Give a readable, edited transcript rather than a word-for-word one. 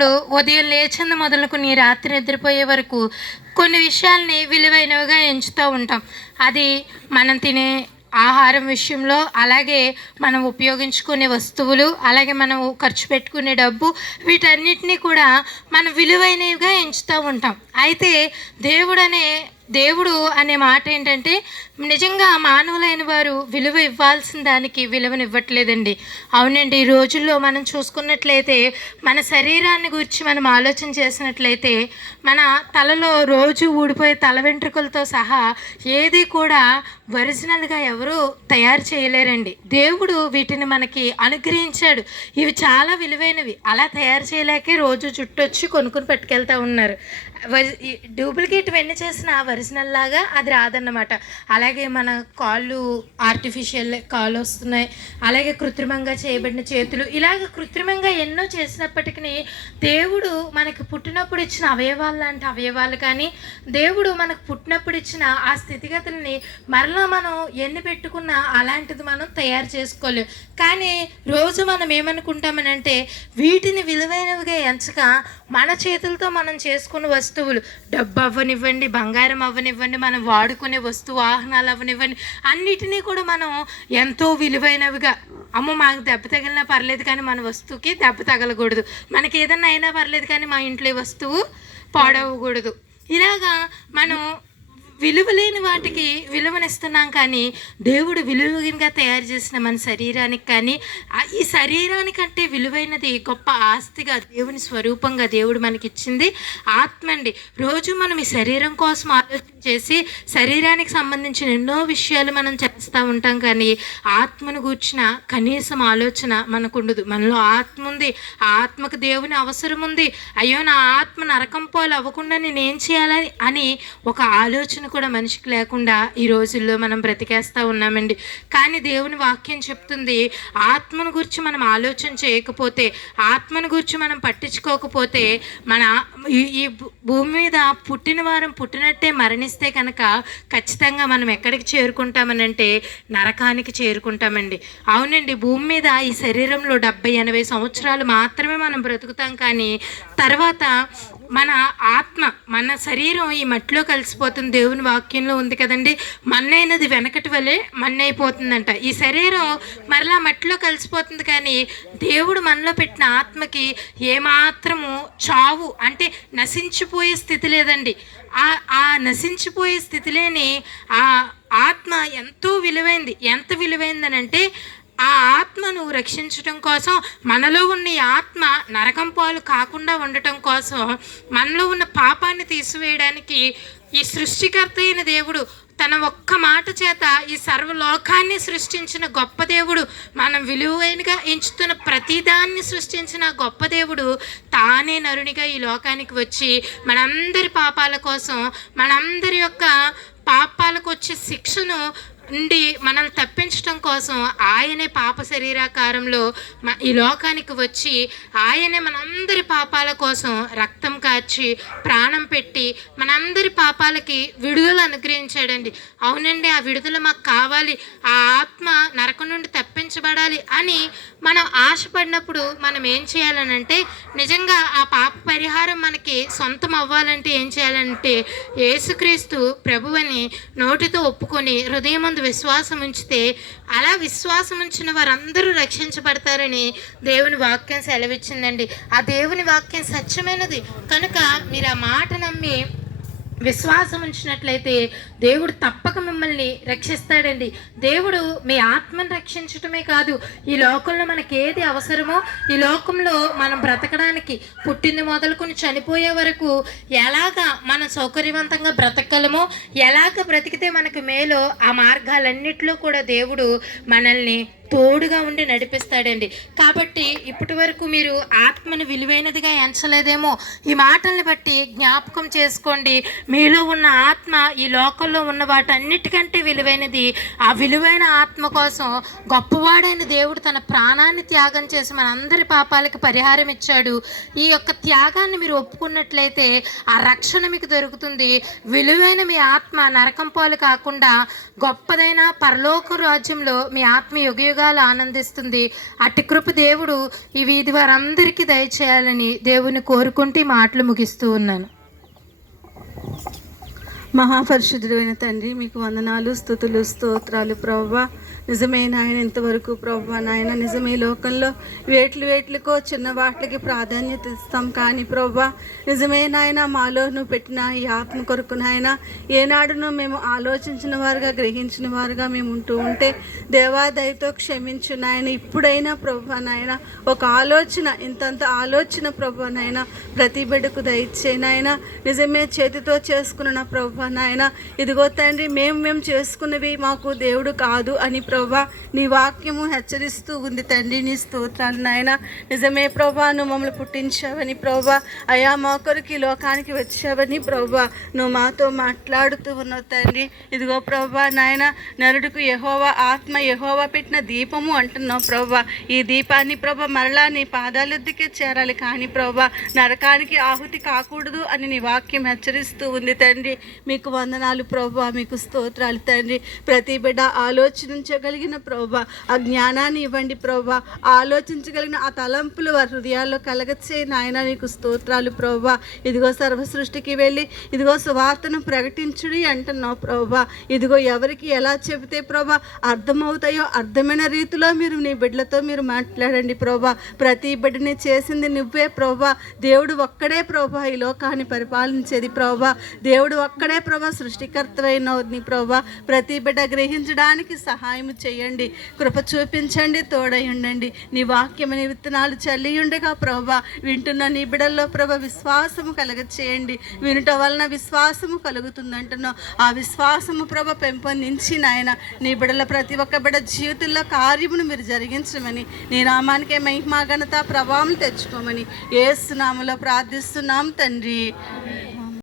దేవుడు ఉదయం లేచింది మొదలుకొని రాత్రి నిద్రపోయే వరకు కొన్ని విషయాల్ని విలువైనవిగా ఎంచుతూ ఉంటాం. అది మనం తినే ఆహారం విషయంలో, అలాగే మనం ఉపయోగించుకునే వస్తువులు, అలాగే మనం ఖర్చు పెట్టుకునే డబ్బు, వీటన్నిటినీ కూడా మనం విలువైనవిగా ఎంచుతూ ఉంటాం. అయితే దేవుడు అనే మాట ఏంటంటే, నిజంగా మానవులైన వారు విలువ ఇవ్వాల్సిన దానికి విలువనివ్వట్లేదండి. అవునండి, ఈ రోజుల్లో మనం చూసుకున్నట్లయితే మన శరీరాన్ని గురించి మనం ఆలోచన చేసినట్లయితే మన తలలో రోజు ఊడిపోయే తల వెంట్రుకలతో సహా ఏది కూడా ఒరిజినల్గా ఎవరు తయారు చేయలేరండి. దేవుడు వీటిని మనకి అనుగ్రహించాడు. ఇవి చాలా విలువైనవి. అలా తయారు చేయలేకే రోజు జుట్టు వచ్చి కొనుక్కొని పట్టుకెళ్తూ ఉన్నారు. డూప్లికేట్ వెన్న చేసిన ఒరిజినల్ లాగా అది రాదన్నమాట. అలాగే మన కాళ్ళు ఆర్టిఫిషియల్ కాళ్ళు వస్తున్నాయి, అలాగే కృత్రిమంగా చేయబడిన చేతులు, ఇలాగ కృత్రిమంగా ఎన్నో చేసినప్పటికీ దేవుడు మనకి పుట్టినప్పుడు ఇచ్చిన అవయవాలు లాంటి అవయవాలు కానీ, దేవుడు మనకు పుట్టినప్పుడు ఇచ్చిన ఆ స్థితిగతుల్ని మరలా మనం ఎన్ని పెట్టుకున్నా అలాంటిది మనం తయారు చేసుకోలేం. కానీ రోజు మనం ఏమనుకుంటామనంటే, వీటిని విలువైనవిగా ఎంచక మన చేతులతో మనం చేసుకున్న వస్తువులు, డబ్బు అవ్వనివ్వండి, బంగారం అవ్వనివ్వండి, మనం వాడుకునే వాహనాలు అవ్వనివ్వండి, అన్నిటినీ కూడా మనం ఎంతో విలువైనవిగా, అమ్మో మాకు దెబ్బ తగిలినా పర్లేదు కానీ మన వస్తువుకి దెబ్బ తగలకూడదు, మనకి ఏదన్నా అయినా పర్లేదు కానీ మా ఇంట్లో వస్తువు పాడవకూడదు, ఇలాగా మనం విలువలేని వాటికి విలువనిస్తున్నాం. కానీ దేవుడు విలువగా తయారు చేసిన మన శరీరానికి కానీ, ఈ శరీరానికంటే విలువైనది గొప్ప ఆస్తిగా, దేవుని స్వరూపంగా దేవుడు మనకిచ్చింది ఆత్మ అండి. రోజు మనం ఈ శరీరం కోసం ఆలోచన చేసి శరీరానికి సంబంధించిన ఎన్నో విషయాలు మనం చేస్తూ ఉంటాం. కానీ ఆత్మను గూర్చిన కనీసం ఆలోచన మనకు ఉండదు. మనలో ఆత్మ ఉంది, ఆ ఆత్మకు దేవుని అవసరం ఉంది. అయ్యో నా ఆత్మ నరకం పోలు అవ్వకుండా నేనేం చేయాలని అని ఒక ఆలోచన కూడా మనిషికి లేకుండా ఈ రోజుల్లో మనం బ్రతికేస్తూ ఉన్నామండి. కానీ దేవుని వాక్యం చెప్తుంది, ఆత్మను గురించి మనం ఆలోచన చేయకపోతే, ఆత్మను గురించి మనం పట్టించుకోకపోతే, మన ఈ భూమి మీద పుట్టిన వారం పుట్టినట్టే మరణిస్తే కనుక ఖచ్చితంగా మనం ఎక్కడికి చేరుకుంటామనంటే నరకానికి చేరుకుంటామండి. అవునండి, భూమి మీద ఈ శరీరంలో 70-80 సంవత్సరాలు మాత్రమే మనం బ్రతుకుతాం. కానీ తర్వాత మన ఆత్మ, మన శరీరం ఈ మట్టిలో కలిసిపోతుంది. దేవుని వాక్యంలో ఉంది కదండి, మన్నైనది వెనకటి వలె మన్నైపోతుందంట. ఈ శరీరం మరలా మట్టిలో కలిసిపోతుంది. కానీ దేవుడు మనలో పెట్టిన ఆత్మకి ఏమాత్రము చావు అంటే నశించిపోయే స్థితి లేదండి. ఆ నశించిపోయే స్థితి లేని ఆ ఆత్మ ఎంతో విలువైంది. ఎంత విలువైందనంటే, ఆ ఆత్మను రక్షించడం కోసం, మనలో ఉన్న ఈ ఆత్మ నరకం పాలు కాకుండా ఉండటం కోసం, మనలో ఉన్న పాపాన్ని తీసివేయడానికి ఈ సృష్టికర్త అయిన దేవుడు తన ఒక్క మాట చేత ఈ సర్వలోకాన్ని సృష్టించిన గొప్ప దేవుడు, మనం విలువైనగా ఎంచుతున్న ప్రతిదాన్ని సృష్టించిన గొప్ప దేవుడు తానే నరునిగా ఈ లోకానికి వచ్చి మనందరి పాపాల కోసం, మనందరి యొక్క పాపాలకు వచ్చే శిక్షను నుండి మనల్ని తప్పించడం కోసం ఆయనే పాప శరీరాకారంలో ఈ లోకానికి వచ్చి, ఆయనే మనందరి పాపాల కోసం రక్తం కార్చి ప్రాణం పెట్టి మనందరి పాపాలకి విడుదల అనుగ్రహించాడండి. అవునండి, ఆ విడుదల మాకు కావాలి, ఆ ఆత్మ నరకం నుండి తప్పించబడాలి అని మనం ఆశపడినప్పుడు మనం ఏం చేయాలనంటే, నిజంగా ఆ పాప పరిహారం మనకి సొంతం అవ్వాలంటే ఏం చేయాలంటే, యేసుక్రీస్తు ప్రభువని నోటితో ఒప్పుకొని హృదయమందు విశ్వాసం ఉంచితే, అలా విశ్వాసం ఉంచిన వారందరూ రక్షించబడతారని దేవుని వాక్యం సెలవిచ్చిందండి. ఆ దేవుని వాక్యం సత్యమైనది కనుక మీరు ఆ మాట నమ్మి విశ్వాసం ఉంచినట్లయితే దేవుడు తప్పక మిమ్మల్ని రక్షిస్తాడండి. దేవుడు మీ ఆత్మను రక్షించటమే కాదు, ఈ లోకంలో మనకి ఏది అవసరమో, ఈ లోకంలో మనం బ్రతకడానికి పుట్టింది మొదలుకొని చనిపోయే వరకు ఎలాగా మనం సౌకర్యవంతంగా బ్రతకగలమో, ఎలాగ బ్రతికితే మనకు మేలో ఆ మార్గాలన్నిటిలో కూడా దేవుడు మనల్ని తోడుగా ఉండి నడిపిస్తాడండి. కాబట్టి ఇప్పటి వరకు మీరు ఆత్మను విలువైనదిగా ఎంచలేదేమో, ఈ మాటల్ని బట్టి జ్ఞాపకం చేసుకోండి. మీలో ఉన్న ఆత్మ ఈ లోకంలో ఉన్న వాటన్నిటికంటే విలువైనది. ఆ విలువైన ఆత్మ కోసం గొప్పవాడైన దేవుడు తన ప్రాణాన్ని త్యాగం చేసి మనందరి పాపాలకి పరిహారం ఇచ్చాడు. ఈ యొక్క త్యాగాన్ని మీరు ఒప్పుకున్నట్లయితే ఆ రక్షణ మీకు దొరుకుతుంది. విలువైన మీ ఆత్మ నరకం పాలు కాకుండా గొప్పదైన పరలోక రాజ్యంలో మీ ఆత్మ యుగ యుగాలు ఆనందిస్తుంది. అట్టి కృప దేవుడు ఈ వీధి వారందరికీ దయచేయాలని దేవుని కోరుకుంటూ ఈ మాటలు ముగిస్తూ ఉన్నాను. మహాపరిశుద్ధుడైన తండ్రి, మీకు వందనాలు, స్తుతులు, స్తోత్రాలు ప్రభువా. నిజమే నాయన, ఇంతవరకు ప్రభువా నాయన, నిజమే లోకంలో వేట్లకో చిన్న వాటికి ప్రాధాన్యత ఇస్తాం. కానీ ప్రభువా నిజమే నాయన, మాలో నువ్వు పెట్టిన ఈ ఆత్మ కొరకు నాయన ఏనాడును మేము ఆలోచించిన వారుగా, గ్రహించిన వారుగా మేము ఉంటే దేవాదయతో క్షమించు నాయన. ఇప్పుడైనా ప్రభువా నాయన ఒక ఆలోచన, ఇంతంత ఆలోచన ప్రభువా నాయన ప్రతి బిడ్డకు దయచే నాయన. నిజమే చేతితో చేసుకున్న ప్రభువా నాయన, ఇదిగో తండ్రి మేము చేసుకున్నవి మాకు దేవుడు కాదు అని ప్రభా నీ వాక్యము హెచ్చరిస్తూ ఉంది తండ్రి. నీ స్తోత్రాలు నాయన. నిజమే ప్రభా, నువ్వు మమ్మల్ని పుట్టించావని ప్రభా, అయా మా కొరకు ఈ లోకానికి వచ్చావని ప్రభా నువ్వు మాతో మాట్లాడుతూ ఉన్నావు తండ్రి. ఇదిగో ప్రభా నాయన, నరుడికి యెహోవా ఆత్మ, యెహోవా పెట్టిన దీపము అంటున్నావు ప్రభా. ఈ దీపాన్ని ప్రభా మరలా నీ పాదాలెద్దుకే చేరాలి, కానీ ప్రభా నరకానికి ఆహుతి కాకూడదు అని నీ వాక్యం హెచ్చరిస్తూ ఉంది తండ్రి. మీకు వందనాలు ప్రభా, మీకు స్తోత్రాలు తండ్రి. ప్రతి బిడ్డ ఆలోచించగలిగిన ప్రభా ఆ జ్ఞానాన్ని ఇవ్వండి ప్రభా, ఆలోచించగలిగిన ఆ తలంపులు వారి హృదయాల్లో కలగచ్చే నాయన. నీకు స్తోత్రాలు ప్రభా. ఇదిగో సర్వ సృష్టికి వెళ్ళి ఇదిగో సువార్తను ప్రకటించుడి అంటున్నావు ప్రభా. ఇదిగో ఎవరికి ఎలా చెబితే ప్రభా అర్థమవుతాయో అర్థమైన రీతిలో మీరు నీ బిడ్డలతో మీరు మాట్లాడండి ప్రభా. ప్రతి బిడ్డని చేసింది నువ్వే ప్రభా. దేవుడు ఒక్కడే ప్రభా ఈ లోకాన్ని పరిపాలించేది ప్రభా. దేవుడు ఒక్కడే ప్రభా సృష్టికర్తమైన నీ ప్రభా. ప్రతి బిడ్డ గ్రహించడానికి సహాయం చేయండి, కృప చూపించండి, తోడై ఉండండి. నీ వాక్యమని విత్తనాలు చల్లి ఉండగా ప్రభా వింటున్న నీ బిడ్డల్లో ప్రభా విశ్వాసము కలగచేయండి. వినుట వలన విశ్వాసము కలుగుతుందంటున్నావు. ఆ విశ్వాసము ప్రభా పెంపొందించి నాయన నీ బిడ్డల ప్రతి ఒక్క బిడ్డ జీవితంలో కార్యమును మీరు జరిగించమని, నీ నామానికే మహిమ ఘనత ప్రభావం తెచ్చుకోమని యేసు నామములో ప్రార్థిస్తున్నాం తండ్రి.